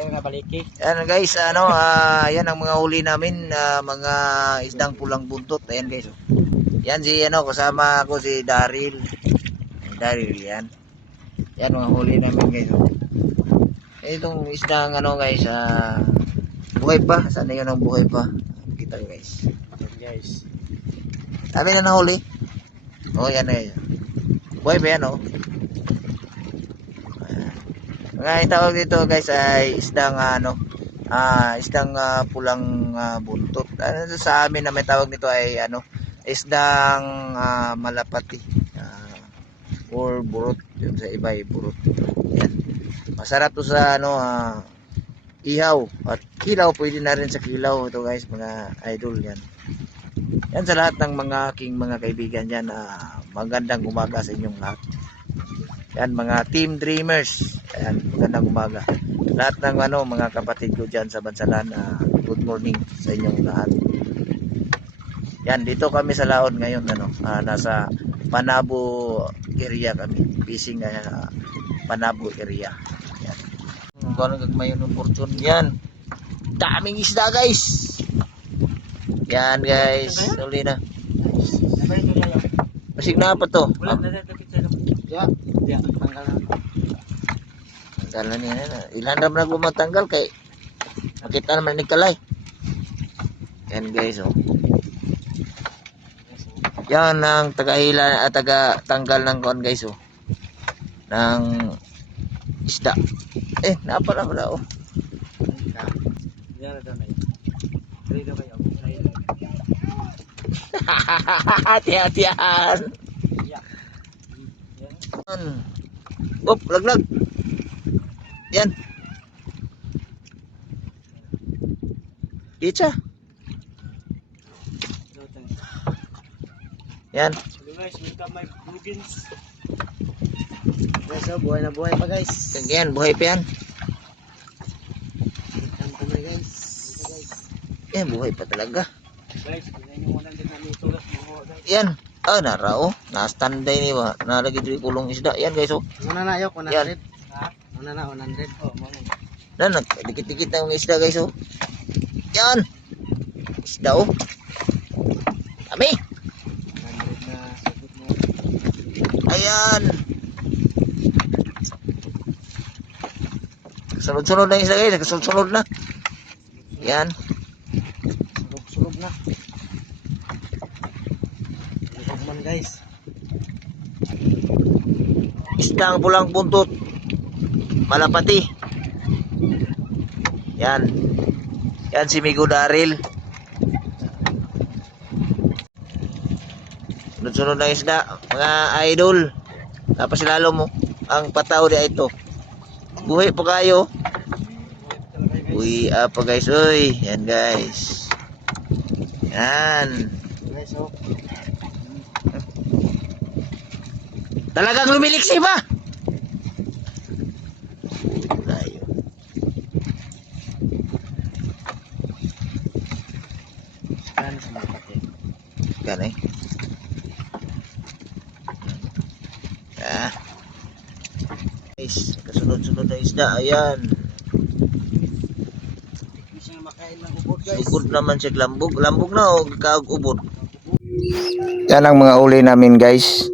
Ayun nga baliki. Yan guys, yan ang mga huli namin, mga isdang pulang buntot. Ayan guys. Yan si kasama ko si Daryl. Daryl yan. Yan mga huli namin guys. Itong isdang guys, buhay pa. Sana yun ang buhay pa. Kita guys. Yan guys. Sabi na nahuli. Oh, yan guys. Buhay pa yan Mga itawag dito guys ay isdang isdang pulang buntot. Sa amin na may tawag nito ay isdang malapati or burot. Yung sa iba ay burot. Yan. Masarap to sa ihaw at kilaw, pwede na rin sa kilaw ito guys, mga idol yan. Yan sa lahat ng mga aking mga kaibigan yan, magandang umaga sa inyong lahat. Yan mga team dreamers. Ayan, magandang umaga. Lahat ng mga kapatid ko dyan sa Bansalan, good morning sa inyong lahat. Yan, dito kami sa Laon ngayon, nasa Panabo area kami. Fishing Panabo area. Yan. Kung ano gagmayon ng fortune yan. Daming isda guys. Yan guys, uli na. Masig na pa to. Yeah, tanggal na. Tanggal na niya na. Ilan ram na gumatanggal kay makita naman ni kalay. Yan guys Yan ang taga-hila at taga-tanggal ng kon guys ng isda. Napala Yan na daw na yun. Dito kayo. Hati-hatian. Laglag. Yan. Itcha. Yan. So guys, welcome my vloggings. Guys, buhay na buhay pa guys. Yan, buhay pa yan. Welcome to my guys. Yan, buhay pa talaga. Guys, tingnan nyo muna din namin ito. Yan. Narao. Na-standby ni ba? Nalagi dito kulong isda. Yan guys Muna na yok, 100. Yan. Ha? Muna na, 100. Oh, muna. Dikit-dikit na yung isda guys Yan. Isda Kami. 100 na sagot mo. Ayan. Sunod-sunod na isda guys. Sunod-sunod na. Yan. Sulog na. Guys, isdang pulang buntot malapati. Yan si Migo Daryl. Sunod-sunod na isda mga idol. Tapos lalo mo ang pataw di ito. Buhay pa kayo. Uy apa guys. Uy yan guys. Yan guys talagang lumiliksi ba? Kan guys, kasunod-sunod na isda. Ayan. Sugod naman siya lambog. Lambog na kaag ubod. Yan ang mga uli namin guys.